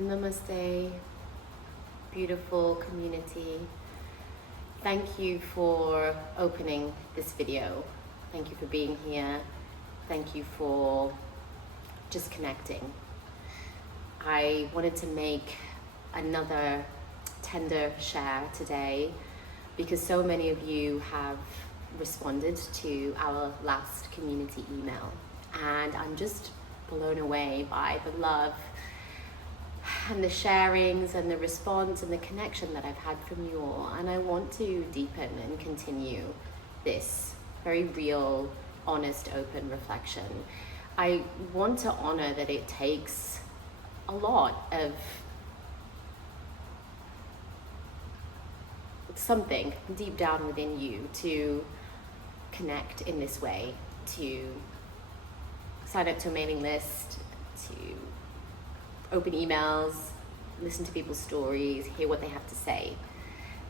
Namaste, beautiful community. Thank you for opening this video. Thank you for being here. Thank you for just connecting. I wanted to make another tender share today because so many of you have responded to our last community email, and I'm just blown away by the love and the sharings and the response and the connection that I've had from you all. And I want to deepen and continue this very real, honest, open reflection. I want to honor that it takes a lot of something deep down within you to connect in this way, to sign up to a mailing list, to open emails, listen to people's stories, hear what they have to say.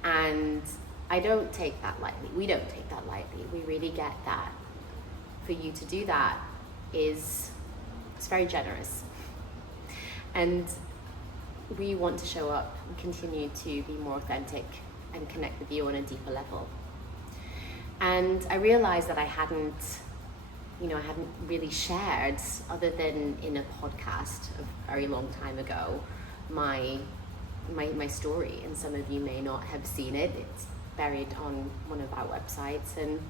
And I don't take that lightly. We don't take that lightly. We really get that. For you to do that it's very generous. And we want to show up and continue to be more authentic and connect with you on a deeper level. And I realized that I hadn't really shared, other than in a podcast a very long time ago, my story. And some of you may not have seen it. It's buried on one of our websites, and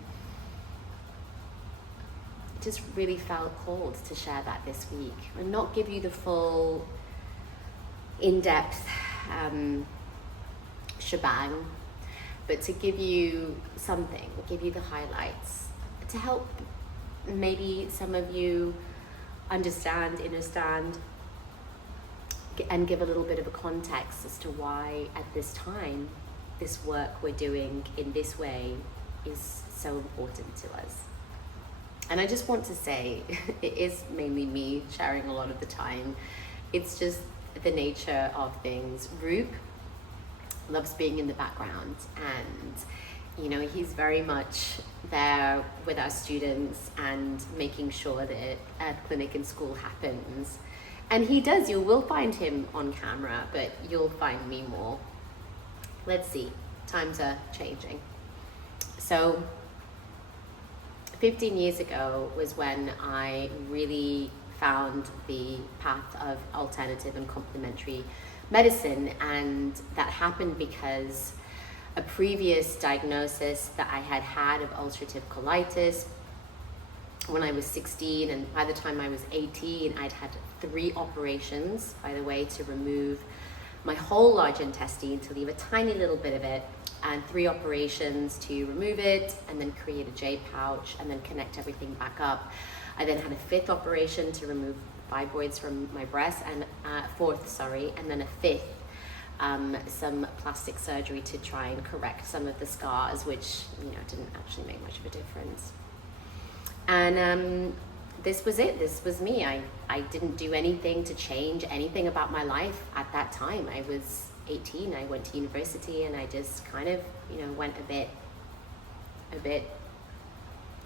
it just really felt called to share that this week and not give you the full in-depth shebang, but to give you something, give you the highlights, to help maybe some of you understand, and give a little bit of a context as to why at this time this work we're doing in this way is so important to us. And I just want to say, it is mainly me sharing a lot of the time. It's just the nature of things. Roop loves being in the background, and he's very much there with our students and making sure that a clinic and school happens. And he does, you will find him on camera, but you'll find me more. Let's see, times are changing. So 15 years ago was when I really found the path of alternative and complementary medicine, and that happened because a previous diagnosis that I had of ulcerative colitis when I was 16, and by the time I was 18, I'd had 3 operations, by the way, to remove my whole large intestine, to leave a tiny little bit of it, and 3 operations to remove it, and then create a J pouch, and then connect everything back up. I then had a 5th operation to remove fibroids from my breast, and 4th, and then a 5th, some plastic surgery to try and correct some of the scars, which didn't actually make much of a difference. And this was it. This was me. I didn't do anything to change anything about my life at that time. I was 18. I went to university, and I just kind of went a bit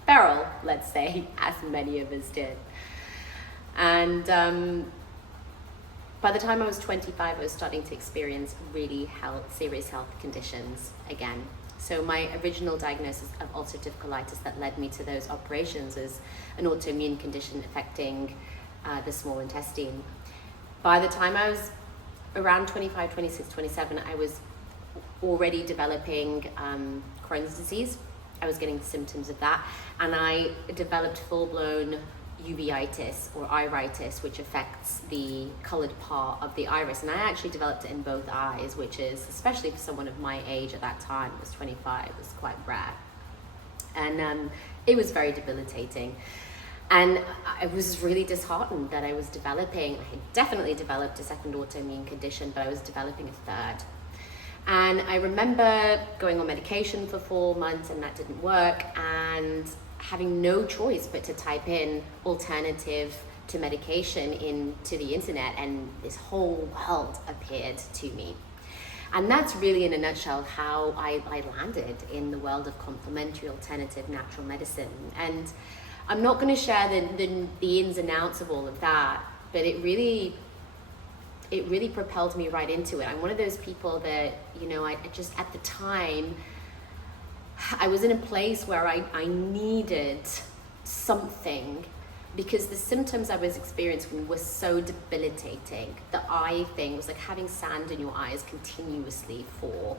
feral, let's say, as many of us did. And by the time I was 25, I was starting to experience really serious health conditions again. So my original diagnosis of ulcerative colitis that led me to those operations is an autoimmune condition affecting the small intestine. By the time I was around 25, 26, 27, I was already developing Crohn's disease. I was getting the symptoms of that, and I developed full-blown uveitis or iritis, which affects the colored part of the iris. And I actually developed it in both eyes, which is, especially for someone of my age at that time, it was 25, it was quite rare. And it was very debilitating. And I was really disheartened that I was developing, I had definitely developed a second autoimmune condition, but I was developing a 3rd. And I remember going on medication for 4 months, and that didn't work, and having no choice but to type in alternative to medication into the internet, and this whole world appeared to me. And that's really, in a nutshell, how I landed in the world of complementary, alternative, natural medicine. And I'm not going to share the ins and outs of all of that, but it really it really propelled me right into it. I'm one of those people that, I just, at the time, I was in a place where I needed something, because the symptoms I was experiencing were so debilitating. The eye thing was like having sand in your eyes continuously for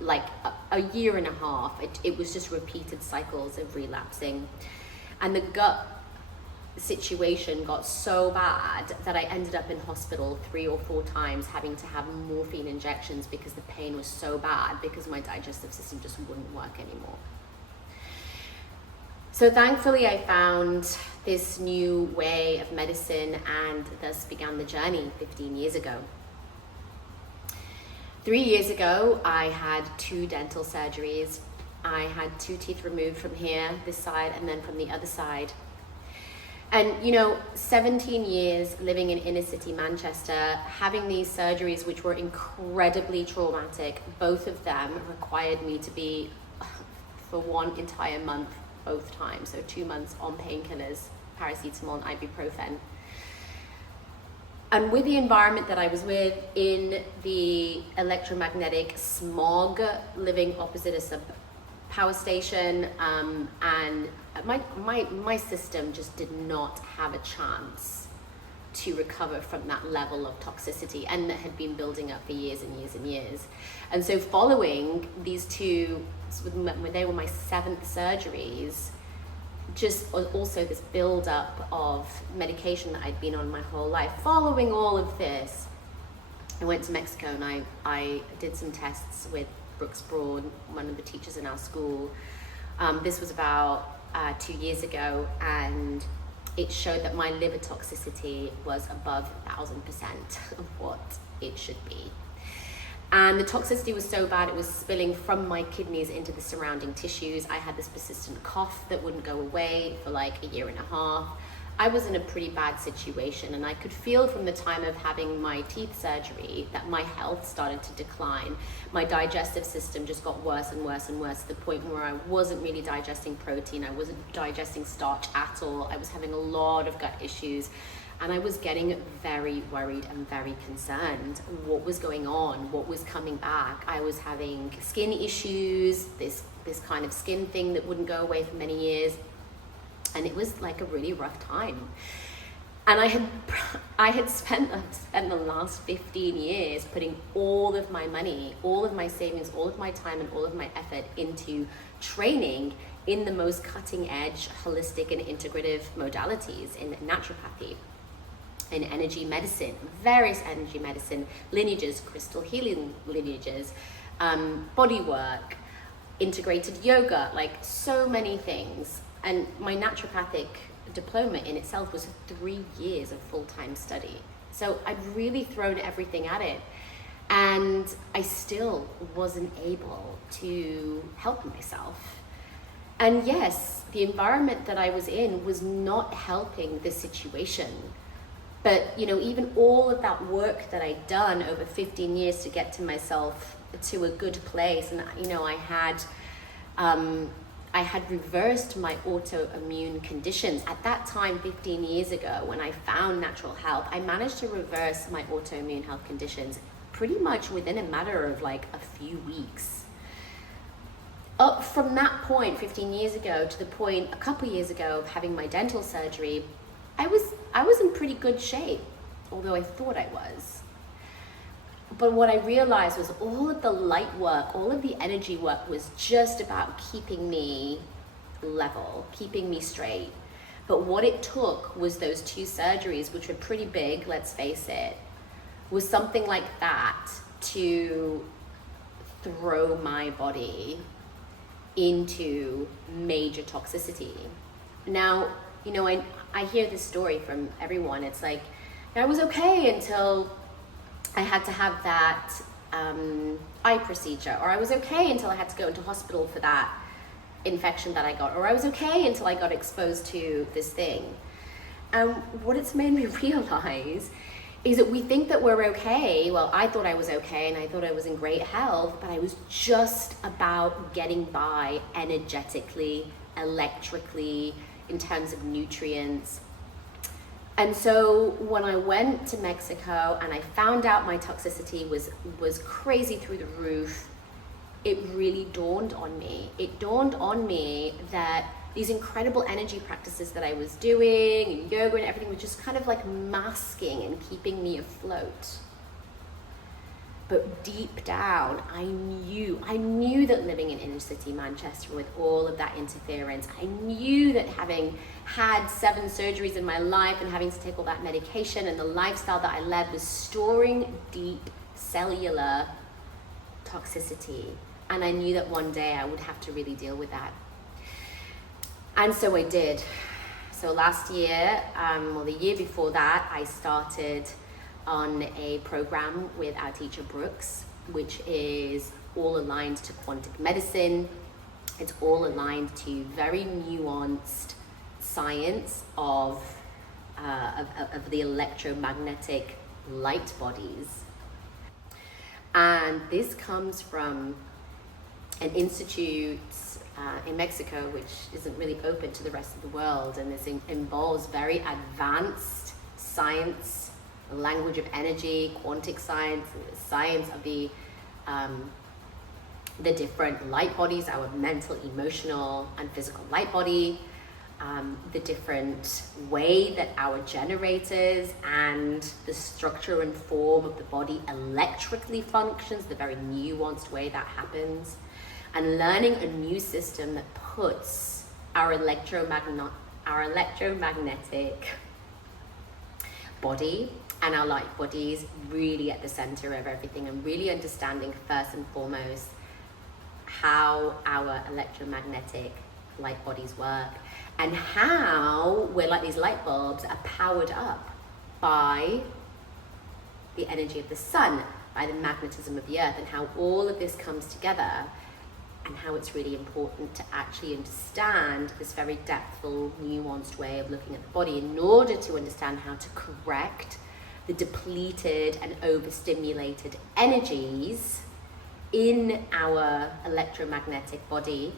like a year and a half. It was just repeated cycles of relapsing. And the gut situation got so bad that I ended up in hospital 3 or 4 times, having to have morphine injections because the pain was so bad, because my digestive system just wouldn't work anymore. So thankfully I found this new way of medicine, and thus began the journey 15 years ago. 3 years ago, I had 2 dental surgeries. I had 2 teeth removed from here, this side, and then from the other side. And 17 years living in inner city Manchester, having these surgeries, which were incredibly traumatic, both of them required me to be for 1 entire month, both times. So 2 months on painkillers, paracetamol and ibuprofen. And with the environment that I was with, in the electromagnetic smog, living opposite a power station, and my system just did not have a chance to recover from that level of toxicity, and that had been building up for years and years and years. And so following these 2, they were my 7th surgeries, just also this build up of medication that I'd been on my whole life. Following all of this, I went to Mexico, and I did some tests with Brooks Broad, one of the teachers in our school. This was about 2 years ago, and it showed that my liver toxicity was above 1,000% of what it should be. And the toxicity was so bad, it was spilling from my kidneys into the surrounding tissues. I had this persistent cough that wouldn't go away for like a year and a half. I was in a pretty bad situation, and I could feel from the time of having my teeth surgery that my health started to decline. My digestive system just got worse and worse and worse, to the point where I wasn't really digesting protein, I wasn't digesting starch at all. I was having a lot of gut issues, and I was getting very worried and very concerned. What was going on? What was coming back? I was having skin issues, this kind of skin thing that wouldn't go away for many years. And it was like a really rough time. And I had spent the last 15 years putting all of my money, all of my savings, all of my time, and all of my effort into training in the most cutting edge, holistic and integrative modalities in naturopathy, in energy medicine, various energy medicine lineages, crystal healing lineages, body work, integrated yoga, like so many things. And my naturopathic diploma in itself was 3 years of full-time study. So I'd really thrown everything at it, and I still wasn't able to help myself. And yes, the environment that I was in was not helping the situation. But, even all of that work that I'd done over 15 years to get to myself to a good place, and, I had reversed my autoimmune conditions. At that time, 15 years ago, when I found natural health, I managed to reverse my autoimmune health conditions pretty much within a matter of like a few weeks. Up from that point 15 years ago to the point a couple years ago of having my dental surgery, I was in pretty good shape, although I thought I was. But what I realized was all of the light work, all of the energy work was just about keeping me level, keeping me straight. But what it took was those 2 surgeries, which were pretty big, let's face it, was something like that to throw my body into major toxicity. Now, I hear this story from everyone. It's like, I was okay until I had to have that eye procedure, or I was okay until I had to go into hospital for that infection that I got, or I was okay until I got exposed to this thing. And what it's made me realize is that we think that we're okay. Well, I thought I was okay, and I thought I was in great health, but I was just about getting by energetically, electrically, in terms of nutrients. And so when I went to Mexico and I found out my toxicity was crazy through the roof, it really dawned on me. It dawned on me that these incredible energy practices that I was doing and yoga and everything was just kind of like masking and keeping me afloat. But deep down, I knew that living in inner city Manchester with all of that interference, I knew that having had 7 surgeries in my life and having to take all that medication and the lifestyle that I led was storing deep cellular toxicity. And I knew that one day I would have to really deal with that. And so I did. So last year, or the year before that, I started on a program with our teacher Brooks, which is all aligned to quantum medicine. It's all aligned to very nuanced science of the electromagnetic light bodies. And this comes from an institute in Mexico, which isn't really open to the rest of the world, and this involves very advanced science, language of energy, quantic science, science of the different light bodies, our mental, emotional, and physical light body, the different way that our generators and the structure and form of the body electrically functions, the very nuanced way that happens, and learning a new system that puts our electromagnetic body and our light bodies really at the center of everything, and really understanding first and foremost how our electromagnetic light bodies work and how we're like these light bulbs are powered up by the energy of the sun, by the magnetism of the earth, and how all of this comes together, and how it's really important to actually understand this very depthful, nuanced way of looking at the body in order to understand how to correct the depleted and overstimulated energies in our electromagnetic body,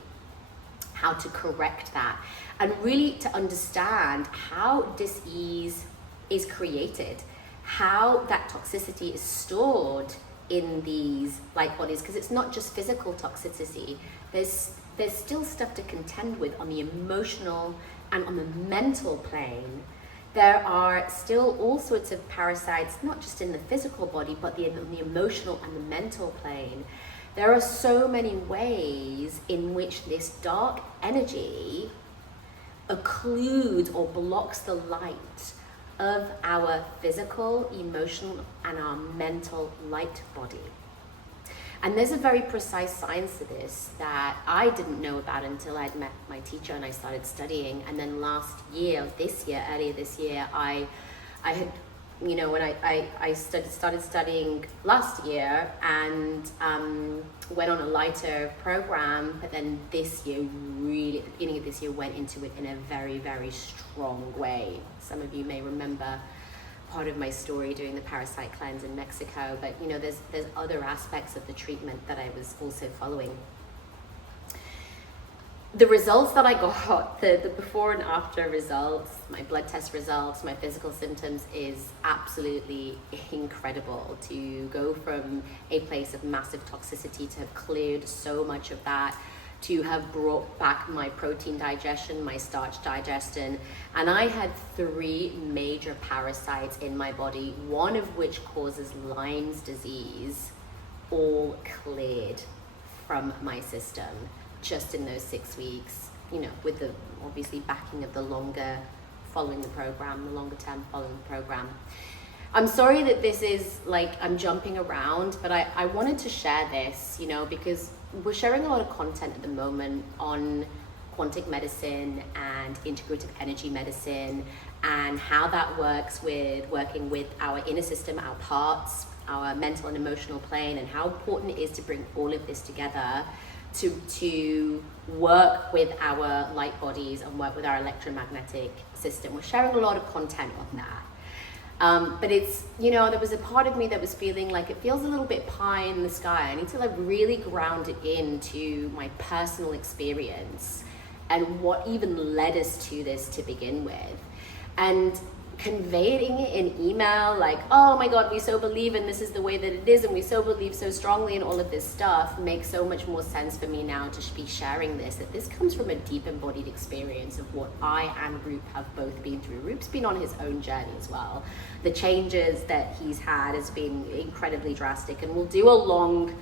how to correct that, and really to understand how dis-ease is created, how that toxicity is stored in these light bodies, because it's not just physical toxicity. There's still stuff to contend with on the emotional and on the mental plane. There are still all sorts of parasites, not just in the physical body, but the emotional and the mental plane. There are so many ways in which this dark energy occludes or blocks the light of our physical, emotional, and our mental light body. And there's a very precise science to this that I didn't know about until I'd met my teacher and I started studying. And then earlier this year, I had, when I started studying last year and went on a lighter program, but then this year, really at the beginning of this year, went into it in a very, very strong way. Some of you may remember part of my story doing the parasite cleanse in Mexico, but there's other aspects of the treatment that I was also following. The results that I got, the before and after results, my blood test results, my physical symptoms, is absolutely incredible. To go from a place of massive toxicity to have cleared so much of that, to have brought back my protein digestion, my starch digestion. And I had 3 major parasites in my body, one of which causes Lyme's disease, all cleared from my system just in those 6 weeks, with the obviously backing of the longer following the program, the longer term following the program. I'm sorry that this is like I'm jumping around, but I wanted to share this, because we're sharing a lot of content at the moment on quantic medicine and integrative energy medicine, and how that works with working with our inner system, our parts, our mental and emotional plane, and how important it is to bring all of this together to work with our light bodies and work with our electromagnetic system. We're sharing a lot of content on that. But it's, there was a part of me that was feeling like it feels a little bit pie in the sky. I need to really ground it into my personal experience and what even led us to this to begin with. And conveying it in email, like, oh my God, we so believe and this is the way that it is and we so believe so strongly in all of this stuff, makes so much more sense for me now to be sharing this, that this comes from a deep embodied experience of what I and Roop have both been through. Roop's been on his own journey as well. The changes that he's had has been incredibly drastic, and we'll do a longer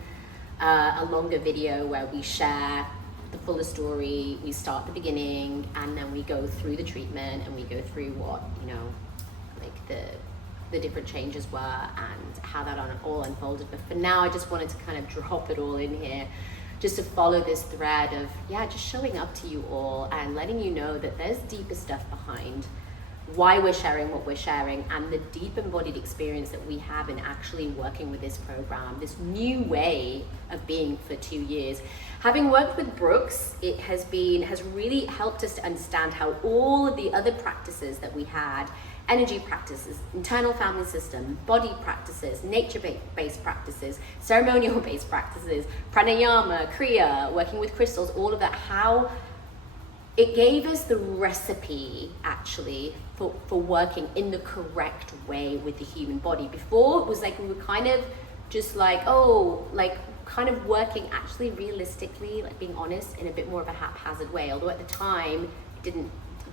video where we share the fuller story. We start at the beginning and then we go through the treatment and we go through what, you know, like the different changes were and how that all unfolded. But for now, I just wanted to kind of drop it all in here, just to follow this thread of, yeah, just showing up to you all and letting you know that there's deeper stuff behind why we're sharing what we're sharing, and the deep embodied experience that we have in actually working with this program, this new way of being for 2 years. Having worked with Brooks, it has really helped us to understand how all of the other practices that we had, energy practices, internal family system, body practices, nature-based practices, ceremonial-based practices, pranayama, kriya, working with crystals, all of that, how it gave us the recipe actually for working in the correct way with the human body. Before, it was like we were kind of just like, kind of working actually realistically, like being honest, in a bit more of a haphazard way. Although at the time, we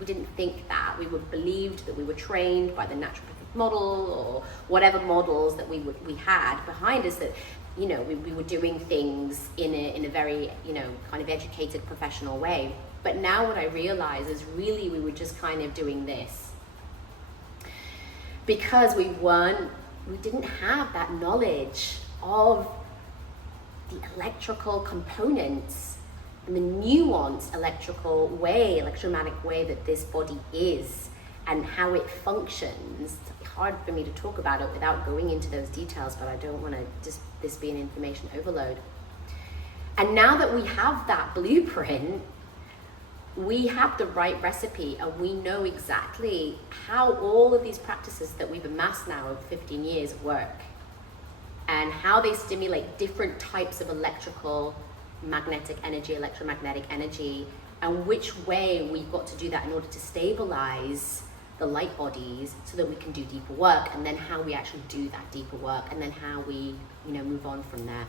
didn't think that. We believed that we were trained by the naturopathic model or whatever models that we had behind us, that, you know, we were doing things in a very, you know, kind of educated professional way. But now what I realize is really we were just kind of doing this because we didn't have that knowledge of the electrical components and the nuanced electromagnetic way that this body is and how it functions. It's hard for me to talk about it without going into those details, but I don't want to just this be an information overload. And now that we have that blueprint, we have the right recipe, and we know exactly how all of these practices that we've amassed now over 15 years work, and how they stimulate different types of electromagnetic energy, and which way we've got to do that in order to stabilize the light bodies so that we can do deeper work, and then how we actually do that deeper work, and then how we, you know, move on from there.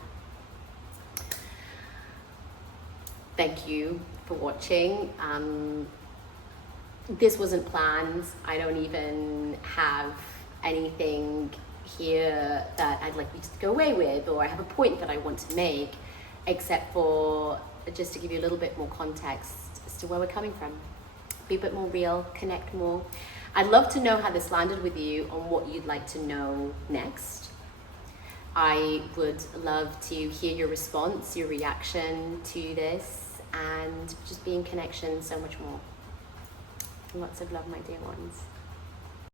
Thank you for watching. This wasn't planned. I don't even have anything here that I'd like you to go away with, or I have a point that I want to make, except for just to give you a little bit more context as to where we're coming from. Be a bit more real, connect more. I'd love to know how this landed with you, on what you'd like to know next. I would love to hear your response, your reaction to this, and just be in connection so much more. Lots of love, my dear ones.